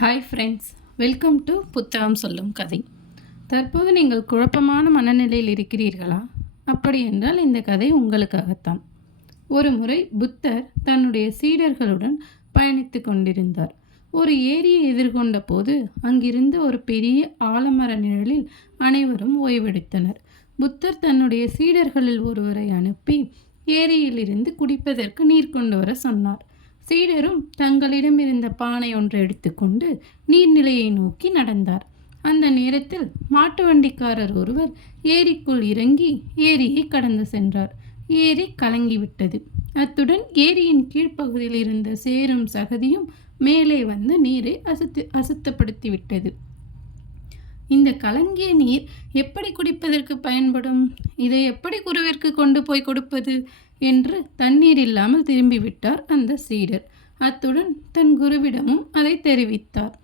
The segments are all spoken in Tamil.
ஹாய் ஃப்ரெண்ட்ஸ் வெல்கம் டு புத்தகம் சொல்லும் கதை தற்போது நீங்கள் குழப்பமான மனநிலையில் இருக்கிறீர்களா? அப்படி என்றால் இந்த கதை உங்களுக்காகத்தான். ஒரு முறை புத்தர் தன்னுடைய சீடர்களுடன் பயணித்து கொண்டிருந்தார். ஒரு ஏரியை எதிர்கொண்ட போது அங்கிருந்த ஒரு பெரிய ஆலமர நிழலில் அனைவரும் ஓய்வெடுத்தனர். புத்தர் தன்னுடைய சீடர்களில் ஒருவரை அனுப்பி ஏரியிலிருந்து குடிப்பதற்கு நீர் கொண்டு வர சொன்னார். சீடரும் தங்களிடம் இருந்த பானை ஒன்றை எடுத்துக்கொண்டு நீர்நிலையை நோக்கி நடந்தார். அந்த நேரத்தில் மாட்டு வண்டிக்காரர் ஒருவர் ஏரிக்குள் இறங்கி ஏரியை கடந்து சென்றார். ஏரி கலங்கிவிட்டது. அத்துடன் ஏரியின் கீழ்ப்பகுதியில் இருந்த சேரும் சகதியும் மேலே வந்து நீரை அசுத்து அசுத்தப்படுத்திவிட்டது. இந்த கலங்கிய நீர் எப்படி குடிப்பதற்கு பயன்படும்? இதை எப்படி குருவிற்கு கொண்டு போய் கொடுப்பது? என்று தண்ணீர் இல்லாமல் திரும்பிவிட்டார் அந்த சீடர். அத்துடன் தன் குருவிடமும் அதை தெரிவித்தார்.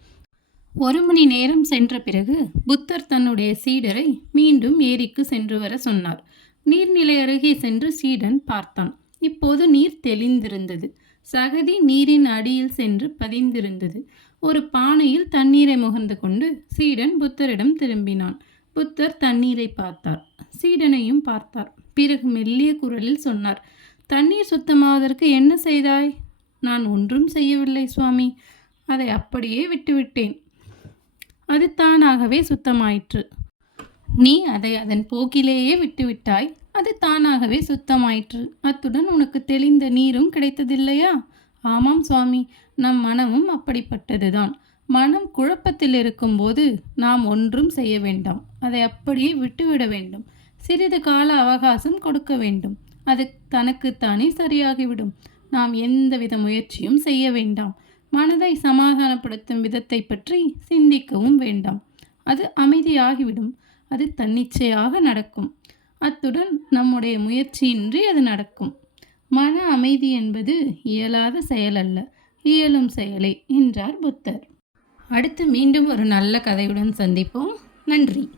ஒரு மணி நேரம் சென்ற பிறகு புத்தர் தன்னுடைய சீடரை மீண்டும் ஏரிக்கு சென்று வர சொன்னார். நீர்நிலை அருகே சென்று சீடன் பார்த்தான். இப்போது நீர் தெளிந்திருந்தது. சகதி நீரின் அடியில் சென்று பதிந்திருந்தது. ஒரு பானையில் தண்ணீரை முகர்ந்து கொண்டு சீடன் புத்தரிடம் திரும்பினான். புத்தர் தண்ணீரை பார்த்தார். சீடனையும் பார்த்தார். பிறகு மெல்லிய குரலில் சொன்னார் தண்ணீர் சுத்தமாவதற்கு என்ன செய்தாய்? நான் ஒன்றும் செய்யவில்லை சுவாமி. அதை அப்படியே விட்டுவிட்டேன். அது தானாகவே சுத்தமாயிற்று. நீ அதை அதன் போக்கிலேயே விட்டுவிட்டாய். அது தானாகவே சுத்தமாயிற்று. அத்துடன் உனக்கு தெளிந்த நீரும் கிடைத்ததில்லையா? ஆமாம் சுவாமி நம் மனமும் அப்படிப்பட்டதுதான். மனம் குழப்பத்தில் இருக்கும்போது நாம் ஒன்றும் செய்ய வேண்டாம். அதை அப்படியே விட்டுவிட வேண்டும். சிறிது கால அவகாசம் கொடுக்க வேண்டும். அது தனக்குத்தானே சரியாகிவிடும். நாம் எந்தவித முயற்சியும் செய்ய வேண்டாம். மனதை சமாதானப்படுத்தும் விதத்தை பற்றி சிந்திக்கவும் வேண்டாம். அது அமைதியாகிவிடும். அது தன்னிச்சையாக நடக்கும். அத்துடன் நம்முடைய முயற்சியின்றி அது நடக்கும். மன அமைதி என்பது இயலாத செயல் அல்ல இயலும் செயலே என்றார் புத்தர். அடுத்து மீண்டும் ஒரு நல்ல கதையுடன் சந்திப்போம். நன்றி.